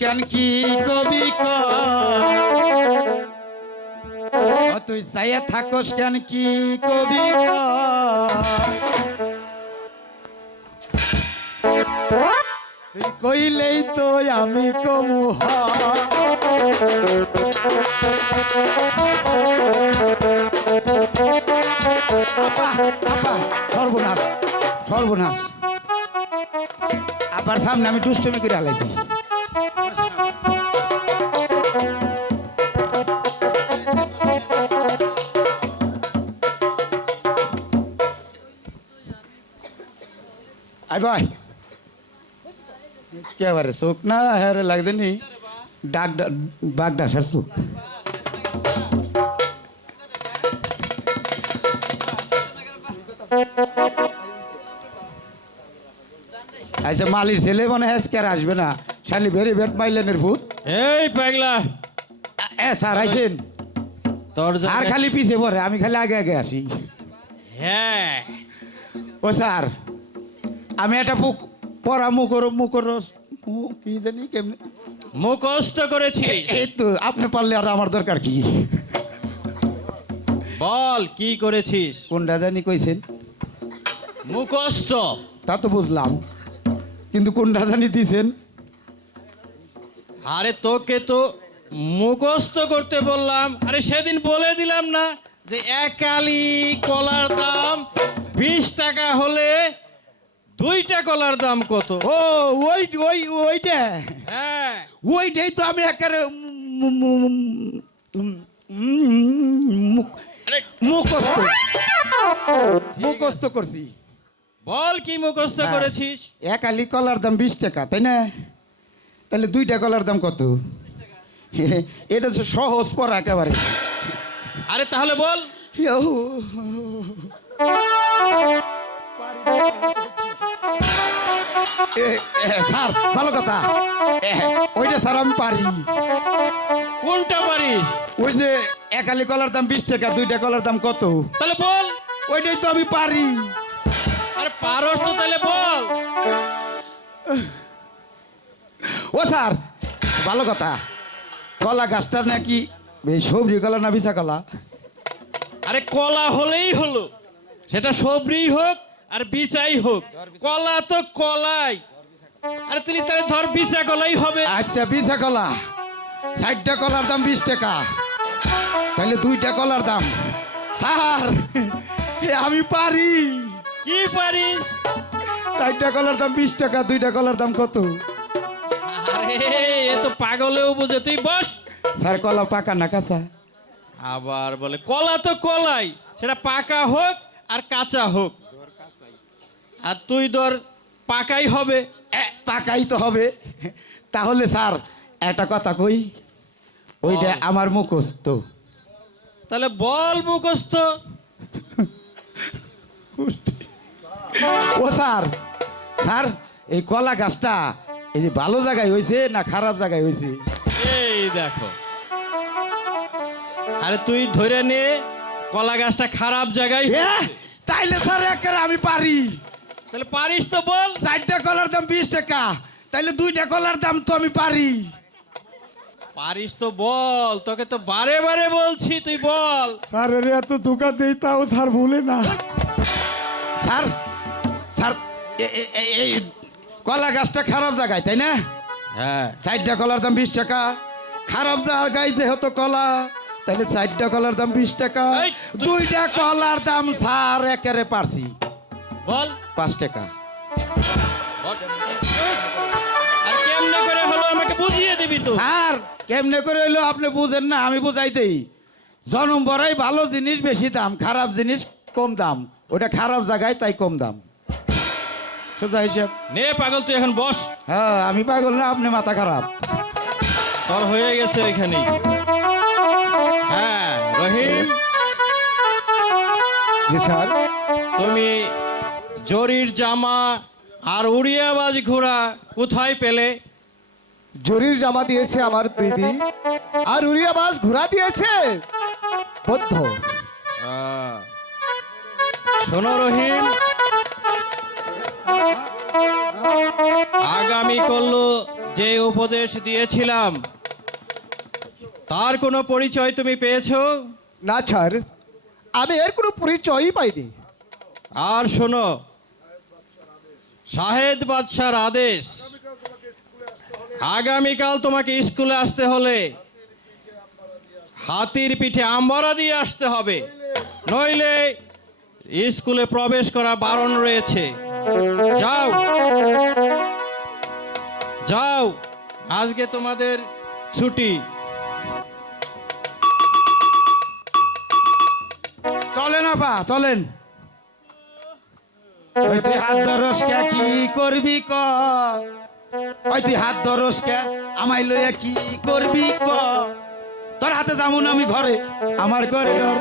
কেন কি কবি তুই চাইয়া থাকস কেন কি কবি তুই কইলেই তো আমি কমু সর্বনাশ সর্বনাশ আবার সামনে আমি দুষ্টমি করে আলাইছি আই ভাই কে বারে চোখ না হ্যাঁ লাগবে নি ডাক বাঘ ডাসার চোখ আচ্ছা মালির ছেলে মনে হয় আজকে আর আসবে না শালি ভেরি বেট মাইলেনের ভূত এই পাগলা এ স্যার আইছেন তোর আর খালি পিছে পড়ে আমি খালি আগে আগে আসি হ্যাঁ ও স্যার আমি একটা পড়া মুখর কি জানি কেমনি মুখস্থ করেছি এই তো আপনি পারলে আর আমার দরকার কি বল কি করেছিস কোনটা জানি কইছেন মুখস্থ তা তো বুঝলাম কিন্তু কোনটা জানি দিছেন আরে তোকে তো মুখস্থ করতে বললাম আরে সেদিন বলে দিলাম না যে এক আলি কলার দাম 20 টাকা হলে 2টা কলার দাম কত ও ওইটা হ্যাঁ ওইটাই তো আমি একেবারে আরে মুখস্থ মুখস্থ করছি বল কি মুখস্থ হ্যাঁ। করেছিস এক আলি কলার দাম 20 টাকা তাই না তাহলে 2টা কলার দাম কত এটা তো সহজ পড়া একেবারে আরে তাহলে বল স্যার ভালো কথা ওইটা স্যার আমি পারি কোনটা পারিস ওই যে এক আলি কলার দাম 20 টাকা 2টা কলার দাম কত তাহলে বল ওইটাই তো আমি পারি আরে পারস তো তাহলে বল ও স্যার ভালো কথা কলা গাছটার নাকি সবজি কলা না বিছা কলা আরে কলা হলেই হলো সেটা সবরি হোক আর বিচাই হোক কলা তো কলাই আরে তুই তাহলে ধর বিচা কলাই হবে আচ্ছা বিছা কলা 60টা কলার দাম 20 টাকা তাহলে 2টা কলার দাম স্যার আমি পারি কি পারিস 60টা কলার দাম 20 টাকা 2টা কলার দাম কত আরে এ তো পাগলেও বুঝে তুই বস স্যার কলা পাকা না কাঁচা আবার বলে কলা তো কলাই সেটা পাকা হোক আর কাঁচা হোক আর তুই ধর পাকাই হবে পাকাই তো হবে তাহলে স্যার একটা কথা কই ওইটা বল। আমার মুখস্থ তাহলে বল মুখস্থ ও স্যার স্যার এই কলা গাছটা এই যে ভালো জায়গায় হয়েছে না খারাপ জায়গায় হয়েছে এই দেখো আরে তুই ধরে নে কলা গাছটা খারাপ জায়গায় তাইলে স্যার একেবারে আমি পারি তাহলে পারিস তো বল 4টা কলার দাম 20 টাকা তাইলে 2টা কলার দাম তো আমি পারি পারিস তো বল তোকে তো বারে বারে বলছি তুই বল স্যার এত ধোকা দেই তাও স্যার ভুলে না স্যার স্যার এই কলা গাছটা খারাপ জায়গায় তাই না হ্যাঁ 4টা কলার দাম 20 টাকা খারাপ জায়গায় যেহেতু কলা তাহলে 4টা কলার দাম 20 টাকা এই, 2টা কলার দাম স্যার একেবারে পারছি বল 5 টাকা বল। আর কেমনে করে হলো আমাকে বুঝিয়ে দিবি তো স্যার কেমনে করে হইলো আপনি বুঝেন না আমি বুঝাইতেই জন্ম বড়াই ভালো জিনিস বেশি দাম খারাপ জিনিস কম দাম ওটা খারাপ জায়গায় তাই কম দাম সোজা হিসাব নে পাগল তুই এখন বস হ্যাঁ আমি পাগল না আপনি মাথা খারাপ তোর হয়ে গেছে এখানেই হ্যাঁ রহিম জি স্যার তুমি জরির জামা আর উড়িয়াবাজ ঘোড়া কোথায় পেলে জরির জামা দিয়েছে আমার দিদি আর উড়িয়াবাজ ঘোড়া দিয়েছে বদ্ধ। শোনো রহিম আগামী করলো যে উপদেশ দিয়েছিলাম তার কোনো পরিচয় তুমি পেয়েছো? না স্যার, আমি এর কোনো পরিচয়ই পাইনি। আর শোনো, শাহেদ বাদশার আদেশ, আগামীকাল তোমাকে স্কুলে আসতে হলে হাতির পিঠে আমবরা দিয়ে আসতে হবে, নইলে স্কুলে প্রবেশ করা বারণ রয়েছে। যাও যাও, আজকে তোমাদের ছুটি। চলেন আপা, চলেন। ওই তুই হাত ধরস কে, কি করবি ক? ওই তুই হাত ধরস কে, আমায় লইয়া কি করবি ক? তোর হাতে যাবো না আমি ঘরে, আমার ঘরে ঘর